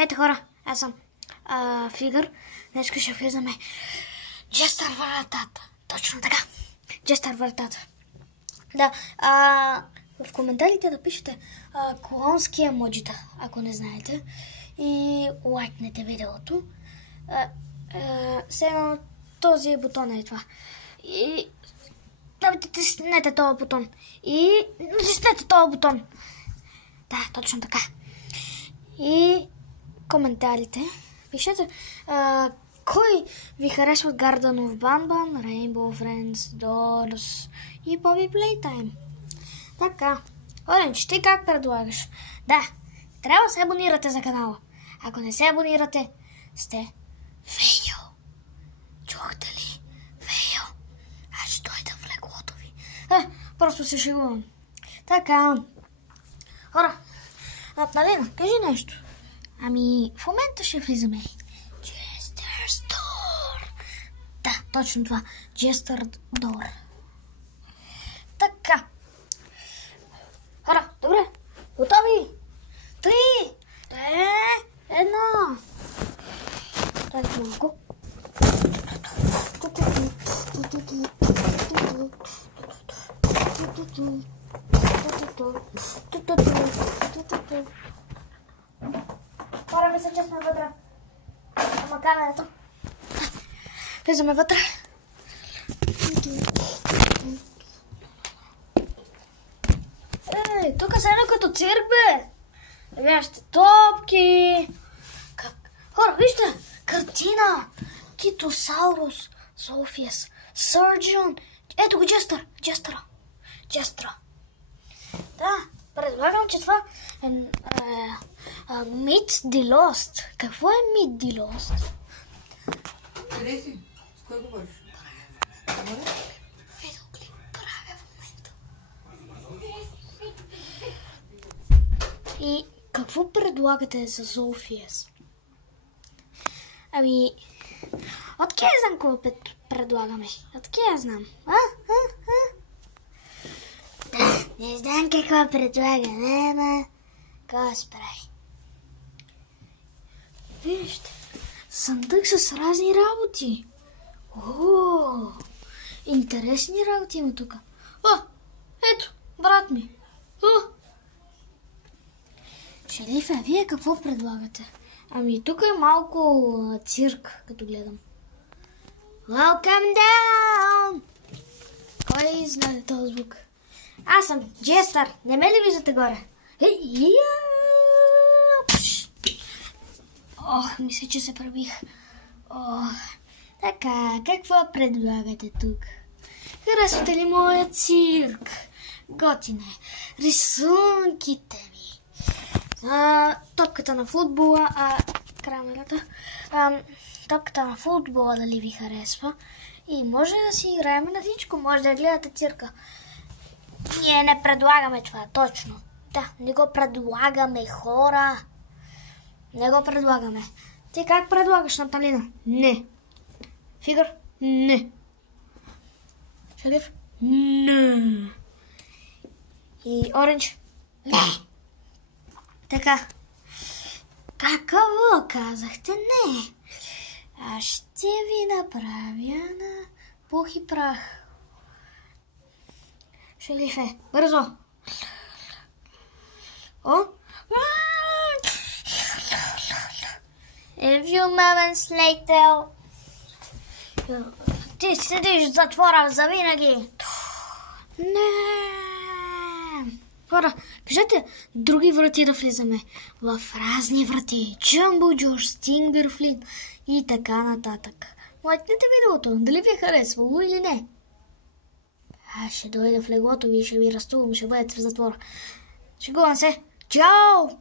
Здравейте хора, аз съм Фигър. Днес ще влизаме Джестър вратата. Точно така. Джестър вратата. Да, в коментарите да пишете клонски емоджита, ако не знаете. И лайкнете видеото. Сега този бутон е това. И натиснете този бутон. И натиснете този бутон. Да, точно така. И коментарите пишете кой ви харесва Garden of Banban, Rainbow Friends, Doors и Bobby Playtime. Така, Оранж, ти как предлагаш? Да, трябва да се абонирате за канала. Ако не се абонирате, сте фейл. Чухте ли? Фейл. Аз ще дойда в леглото ви. Просто се шегувам. Така, хора, Налина, кажи нещо. Ами, в момента ще влизаме. Jester's Door. Да, точно това. Jester's Door. Така. Хора, добре. Готови? 3, 2, 1. Чакай малко. Хора, мисля, че сме вътре. Ама камерата. Влизаме вътре. Ей, тук са едно като цирк, бе. Вящи топки. Хора, вижте, картина. Китосаурус, Софиес, Сърджион. Ето го Джестър. Джестъра. Да, предлагам, че това е Meet the Lost. Какво е Meet the Lost? Къде си? С кой говориш? Видеоклип правя в момента. И какво предлагате за Софиес? Ами, откъде знам какво предлагаме? Откъде знам? Не знам какво предлагаме, ама какво се прави? Вижте, съндък с разни работи. О, интересни работи има тук. Ето, брат ми. Шерифе, вие какво предлагате? Ами тук е малко цирк, като гледам. Welcome down! Кой знае този звук? Аз съм Джестър. Не ме ли виждате горе? Ох, мисля, че се пребих. Така, какво предлагате тук? Харесвате ли моя цирк? Готине. Рисунките ми. Топката на футбола, камерата. Топката на футбола дали ви харесва? И може да си играем на всичко. Може да гледате цирка. Ние не предлагаме това, точно. Да, не го предлагаме, хора. Не го предлагаме. Ти как предлагаш, Наталина? Не. Фигър? Не. Шериф? Не. И Оранж? Не. Така. Какво казахте? Не. Аз ще ви направя на пух и прах. Шерифе, бързо! A few moments later. Ти седиш в затвора завинаги. Не. Хора, кажете други врати да влизаме. В разни врати. Джамбо Джош, Стингър Флин и така нататък. Лайкнете видеото, дали ви е харесвало или не. Аз ще дойда в леглото ви и ще ви разтувам, ще бъдете в затвора. Шегувам се. Чао!